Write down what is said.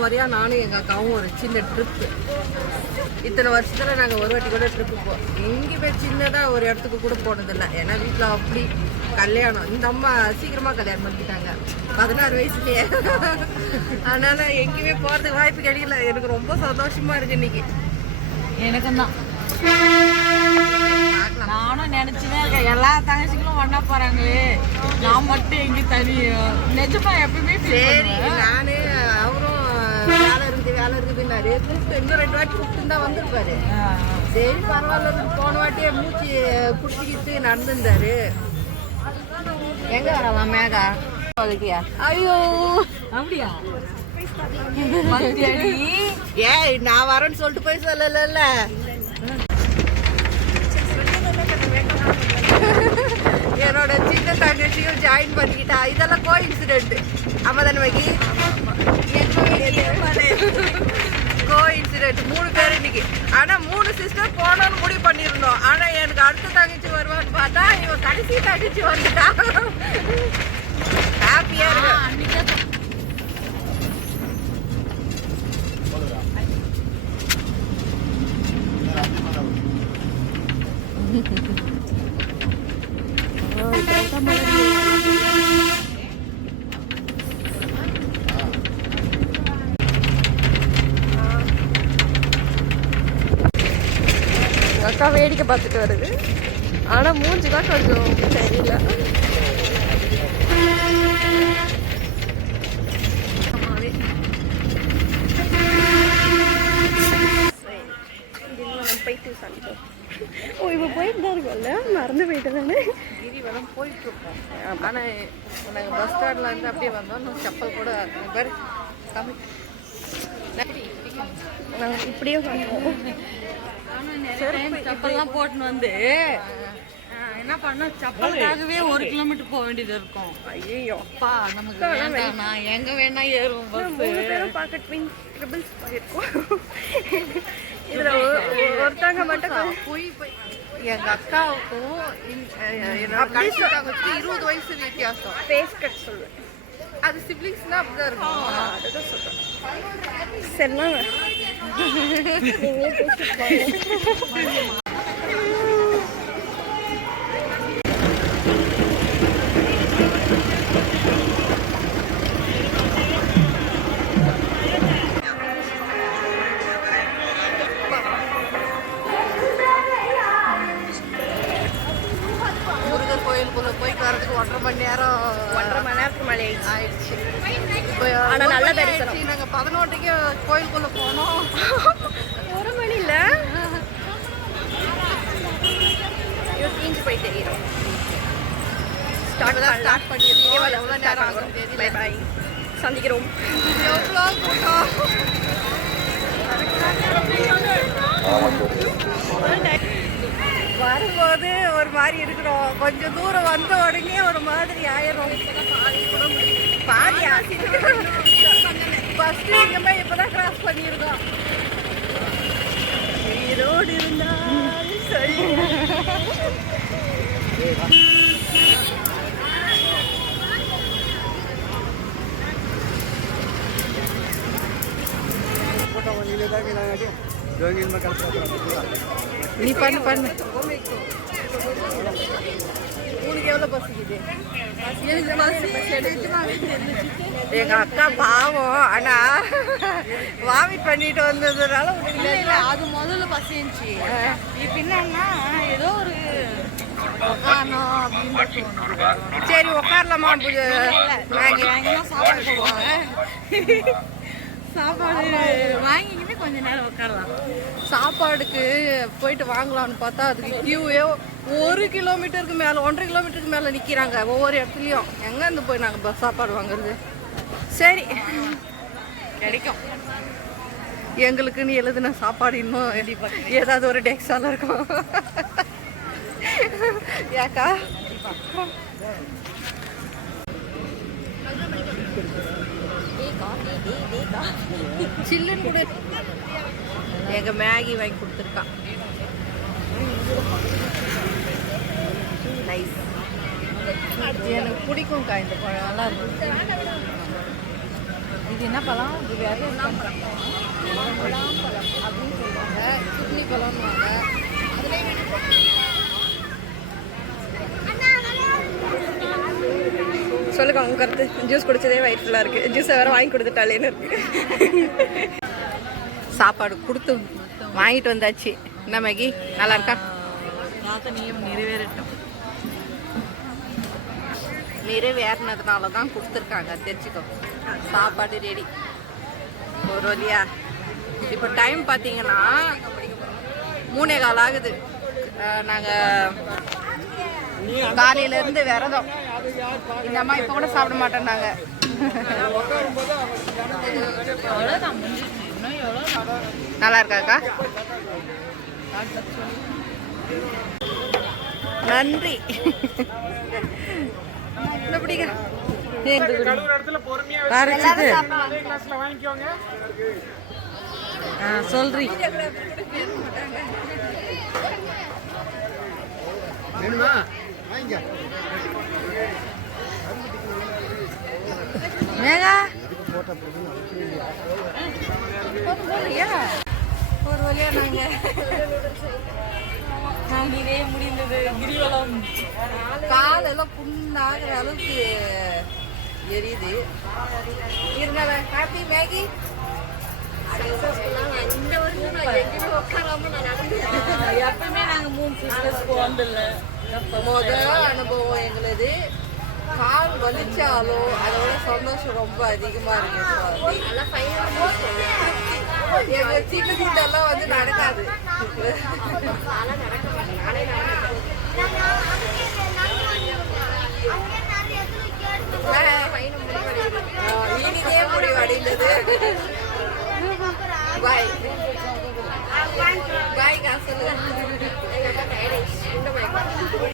முறையாக நானும் எங்கள் அக்காவும் ஒரு சின்ன ட்ரிப்பு. இத்தனை வருஷத்தில் நாங்கள் ஒரு வாட்டி கூட ட்ரிப்பு எங்கேயுமே சின்னதாக ஒரு இடத்துக்கு கூட போனதில்லை. ஏன்னா வீட்டில் அப்படி கல்யாணம், இந்த அம்மா சீக்கிரமாக கல்யாணம் பண்ணிக்கிட்டாங்க 16 வயசுலேயே. அதனால் எங்கேயுமே போகிறதுக்கு வாய்ப்பு கிடைக்கல. எனக்கு ரொம்ப சந்தோஷமாக இருக்குது இன்னைக்கு. எனக்கும் தான். நானும் நினைச்சுதான் இருக்கேன், எல்லா தங்கச்சிகளும் ஒன்னா போறாங்களே, நான் மட்டும் எங்கேயும் தனி. நிஜமா எப்பவுமே சரி, நானு அவரும் வேலை இருக்குதுன்னாரு. கூப்பிட்டு இன்னும் 2 வாட்டி கூப்பிட்டு தான் வந்திருப்பாரு. சரி பரவாயில்ல, போன வாட்டியே மூச்சு குடிச்சிக்கிட்டு நடந்துருந்தாரு. எங்க வரலாம் மேகா அதுக்கியா? ஐயோ அப்படியா? ஏய் நான் வரேன்னு சொல்லிட்டு போய் சொல்லல. என்னோட சின்ன தங்கச்சியும் ஜாயின் பண்ணிக்கிட்டா. இதெல்லாம் கோ இன்சிடென்ட். ஆமா தானே வகி? கோ இன்சிடென்ட். 3 பேர் இன்னைக்கு. ஆனா 3 சிஸ்டர் போனோன்னு முடிவு பண்ணிருந்தோம். ஆனா எனக்கு அடுத்த தங்கச்சி வருவான்னு பார்த்தா இவன் கடைசி தங்கச்சி வந்துட்டா. ஹாப்பியா இருக்கு. அக்கா வேடிக்கை பார்த்துட்டு வருது. ஆனா மூஞ்சி தான் கொஞ்சம் தெரியல. ஓ இப்போ போயிட்டு தான் இருக்கோம்ல, மறந்து போயிட்டு தானே. கிரிவலம் போயிட்டு இருக்கோம். ஆனால் நாங்கள் பஸ் ஸ்டாண்டில் இருந்து அப்படியே வந்தோம். செப்பல் கூட பேர் நாங்கள் இப்படியே பண்ணுவோம். செப்பல்லாம் போட்டுன்னு வந்து என்ன பண்ணோம், செப்பலுக்காகவே 1 கிலோமீட்டர் போக வேண்டியது இருக்கும். ஐயோ அப்பா நமக்கு வேண்டாம், எங்க வேணா ஏறுவோம். 3 பேரும் பார்க்க ட்வின் ட்ரிபிள்ஸ் போயிருக்கோம். இதுல ஒருத்தவங்க மட்டும் போய் எங்க அக்காவுக்கும் என்னோட கடைசி அக்காவுக்கு 20 வயசு வித்தியாசம். ஃபேஸ் கட் சொல்லுவேன். அது சிப்ளிங்ஸ்னா அப்படிதான் இருக்கும். அதுதான் சொல்றேன். சரிண்ணா போயிட்டு வரதுக்கு 1.5 மணி நேரம், 1.5 மணி நேரத்துக்கு மேலே ஆயிடுச்சு. இப்போ ஆனால் நல்ல தரிசனம். நாங்கள் 11க்கு கோயிலுக்குள்ளே போனோம். 1 மணி இல்லை, தீஞ்சு போய் தெரியும். ஸ்டார்ட் பண்ணிடுவோம். எவ்வளோ நேரம் ஆகும் தெரியல. பை பாய், சந்திக்கிறோம். எவ்வளோ கூட்டம். வரும்போது ஒரு மாதிரி இருக்கிறோம், கொஞ்சம் தூரம் வந்த உடனே ஒரு மாதிரி ஆயிரும். பாதி ஃபர்ஸ்ட் எங்கேயுமே இப்போதான் கிராஸ் பண்ணியிருக்கோம். ஈரோடு இருந்தாலும் சரி. நீ பண்ணு. உனக்கு எவ்வளோ பசிக்குது? எங்க அக்கா பாவம், ஆனா வாமிட் பண்ணிட்டு வந்ததுனால அது முதல்ல பசிச்சு. இப்ப என்னன்னா ஏதோ ஒரு உட்காரணும் அப்படின்னு தோணும். சரி உட்காரலாமா? சாப்பாடு போடுவாங்க, சாப்பாடு வாங்கிக்கிட்டு கொஞ்ச நேரம் உட்காரலாம். சாப்பாடுக்கு போயிட்டு வாங்கலாம்னு பார்த்தா அதுக்கு கியூவே 1 கிலோமீட்டருக்கு மேலே, 1.5 கிலோமீட்டருக்கு மேலே நிற்கிறாங்க ஒவ்வொரு இடத்துலையும். எங்கேருந்து போய் நாங்கள் சாப்பாடு வாங்குறது? சரி கிடைக்கும். எங்களுக்குன்னு எழுதுன சாப்பாடு இன்னும் ஏதாவது ஒரு டெக்ஸால இருக்கும். ஏக்கா சில்லுன்னு கூட எங்க மேகி வாங்கி கொடுத்துருக்கான். நைஸ். எனக்கு பிடிக்கும்க்கா இந்த பழம், நல்லா இருக்கும். இது என்ன பழம்? இது வேற பழம் அப்படின்னு சொல்லுவாங்க, கிட்னி பழம்னுவாங்க. சொல்லுங்க உங்க கருத்து. ஜூஸ் குடிச்சதே வயிறு ஃபுல்லாக இருக்குது, ஜூஸை வேறு வாங்கி கொடுத்துட்டாலேன்னு இருக்கு. சாப்பாடு கொடுத்து வாங்கிட்டு வந்தாச்சு. என்ன மேகி நல்லா இருக்கா? பிரார்த்தனையும் நிறைவேறட்டும். நிறைவேறினதுனால தான் கொடுத்துருக்காங்க, தெரிஞ்சுக்கோ. சாப்பாடு ரெடி ஒரு வழியா. இப்போ டைம் பார்த்தீங்கன்னா 3:15 ஆகுது. நாங்கள் காலையிலேருந்து விரதம். இந்த அம்மா இப்போ கூட சாப்பிட மாட்டேன்னாங்க. அவ்வளோதான், முடிஞ்சிச்சு. இன்னும் எவ்வளோ நல்லா இருக்காக்கா? நன்றி. எப்படிங்க சொல்றீ மேகா போறியா? ஒரு வழியா நாங்க இதே முடிந்தது கிரிவலம். காலெல்லாம் புண்ணாகிற அளவுக்கு எரியுது. இருந்தால ஹாப்பி மேகி. எப்பவுமே நாங்க 3 சிஸ்டர்ஸ் போனதில்ல. முதல் அனுபவம் எங்களுது. கால் வலிச்சாலும் அதோட சந்தோஷம் ரொம்ப அதிகமா இருக்கு. எங்க சின்ன சின்னெல்லாம் வந்து நடக்காது. இனிதே முடிவடைந்தது. பாய்.